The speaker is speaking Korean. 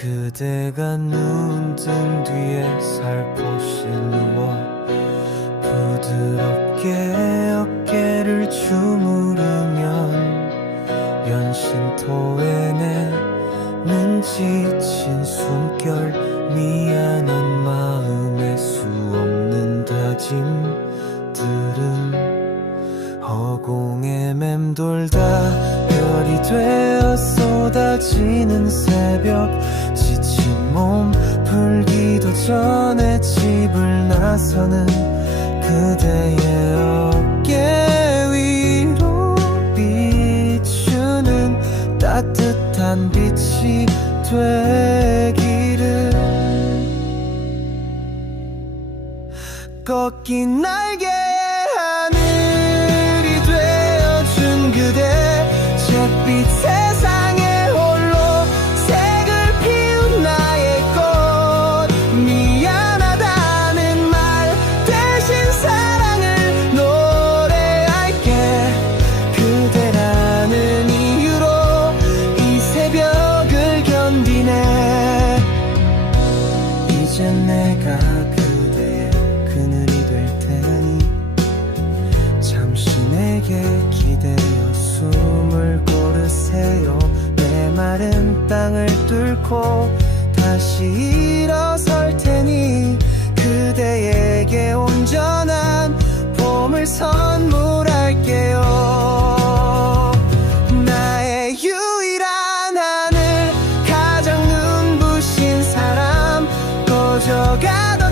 그대가 눈뜬 뒤에 살포시 누워 부드럽게 어깨를 주무르면 연신 토해내는 지친 숨결 미안한 마음에 수 없는 다짐들은 허공에 맴돌다 별이 되어 쏟아지는 새벽 지친 몸 풀기도 전에 집을 나서는 그대의 어깨 위로 비추는 따뜻한 빛이 되기를 꺾인 날개 내가 그대의 그늘이 될 테니 잠시 내게 기대어 숨을 고르세요. 내 마른 땅을 뚫고 다시 일어설 테니 abogado.